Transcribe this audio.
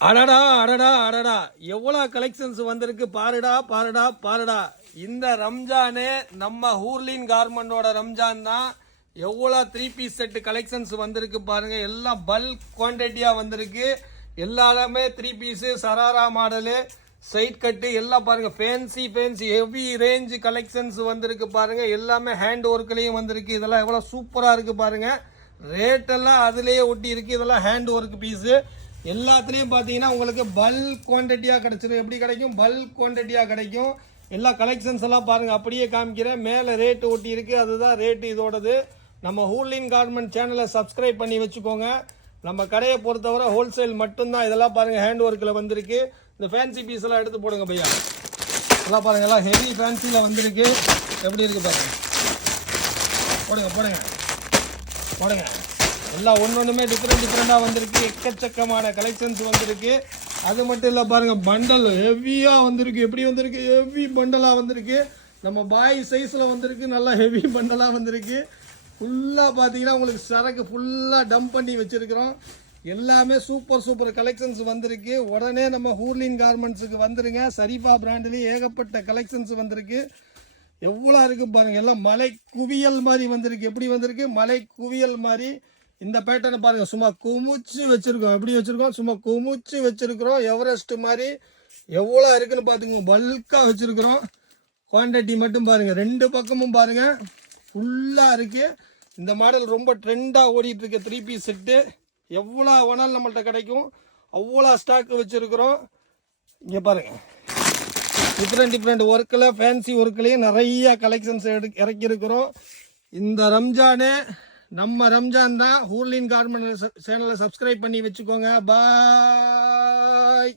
அடடா அடடா அடடா எவ்வளவு கலெக்ஷன்ஸ் வந்திருக்கு பாருடா பாருடா பாருடா. இந்த ரம்ஜானே நம்ம ஹூர்லின் கார்மெண்டோட ரம்ஜான் தான். எவ்வளோ 3 பீஸ் செட் கலெக்ஷன்ஸ் வந்திருக்கு பாருங்க. எல்லாம் பல்க் குவான்டிட்டியா வந்திருக்கு. எல்லாமே 3 piece sharara model side cut எல்லாம் பாருங்க. ஃபேன்சி ஹெவி ரேஞ்ச் கலெக்ஷன்ஸ் வந்திருக்கு பாருங்க. எல்லாமே ஹேண்ட் ஒர்க்லயும் வந்திருக்கு. இதெல்லாம் எவ்வளவு சூப்பரா இருக்கு பாருங்க. ரேட் எல்லாம் அதுலயே ஒட்டி இருக்கு. இதெல்லாம் ஹேண்ட் ஒர்க் பீஸ். எல்லாத்துலேயும் பார்த்தீங்கன்னா உங்களுக்கு பல்க் குவான்டிட்டியாக கிடச்சிடும். எப்படி கிடைக்கும்? பல்க் குவான்டிட்டியாக கிடைக்கும். எல்லா கலெக்ஷன்ஸ் எல்லாம் பாருங்கள், அப்படியே காமிக்கிறேன். மேலே ரேட்டு ஒட்டி இருக்குது, அதுதான் ரேட்டு இதோடது. நம்ம ஹூர்லின் கார்மெண்ட் சேனலை சப்ஸ்கிரைப் பண்ணி வச்சுக்கோங்க. நம்ம கடையை பொறுத்தவரை ஹோல்சேல் மட்டும்தான். இதெல்லாம் பாருங்கள், ஹேண்ட் ஒர்க்கில் வந்திருக்கு. இந்த ஃபேன்சி பீஸ் எல்லாம் எடுத்து போடுங்க பையா. எல்லாம் பாருங்கள், எல்லாம் ஹெவி ஃபேன்சியில் வந்திருக்கு. எப்படி இருக்குது பாருங்கள். போடுங்க போடுங்க போடுங்க. எல்லாம் ஒன்னொன்றுமே டிஃப்ரெண்டாக வந்திருக்கு. எக்கச்சக்கமான கலெக்ஷன்ஸ் வந்திருக்கு. அது மட்டும் இல்லை பாருங்கள், பண்டல் ஹெவியாக வந்திருக்கு. எப்படி வந்திருக்கு? ஹெவி பண்டலாக வந்திருக்கு. நம்ம பாய் சைஸில் வந்திருக்கு. நல்லா ஹெவி பண்டலாக வந்திருக்கு. ஃபுல்லாக பார்த்தீங்கன்னா உங்களுக்கு சரக்கு ஃபுல்லாக டம்ப் பண்ணி வச்சுருக்கிறோம். எல்லாமே சூப்பர் கலெக்ஷன்ஸ் வந்திருக்கு. உடனே நம்ம ஹூர்லின் கார்மெண்ட்ஸுக்கு வந்துருங்க. சரிஃபா பிராண்ட்லேயும் ஏகப்பட்ட கலெக்ஷன்ஸ் வந்திருக்கு. எவ்வளோ இருக்குது பாருங்கள். எல்லாம் மலை குவியல் மாதிரி வந்திருக்கு. எப்படி வந்திருக்கு? மலை குவியல் மாதிரி. இந்த பேட்டர்னை பாருங்கள், சும்மா குமிச்சு வச்சுருக்கோம். எப்படி வச்சுருக்கோம்? சும்மா குமிச்சு வச்சுருக்கிறோம். எவரெஸ்ட் மாதிரி எவ்வளோ இருக்குன்னு பார்த்துக்கோங்க. பல்காக வச்சுருக்குறோம். குவான்டிட்டி மட்டும் பாருங்கள். 2 பக்கமும் பாருங்கள், ஃபுல்லாக இருக்குது. இந்த மாடல் ரொம்ப ட்ரெண்டாக ஓடிட்டுருக்கு. 3 பீஸ் செட்டு எவ்வளோ வேணாலும் நம்மள்கிட்ட கிடைக்கும். அவ்வளோ ஸ்டாக் வச்சுருக்குறோம். இங்கே பாருங்கள், டிஃப்ரெண்ட் ஒர்க்கில் ஃபேன்சி ஒர்க்லேயும் நிறைய கலெக்ஷன்ஸ் இறக்கியிருக்கிறோம். இந்த ரம்ஜானு நம்ம ரம்ஜான் தான். ஹூர்லின் கார்மெண்ட் சேனலை சப்ஸ்கிரைப் பண்ணி வச்சுக்கோங்க. பாய்.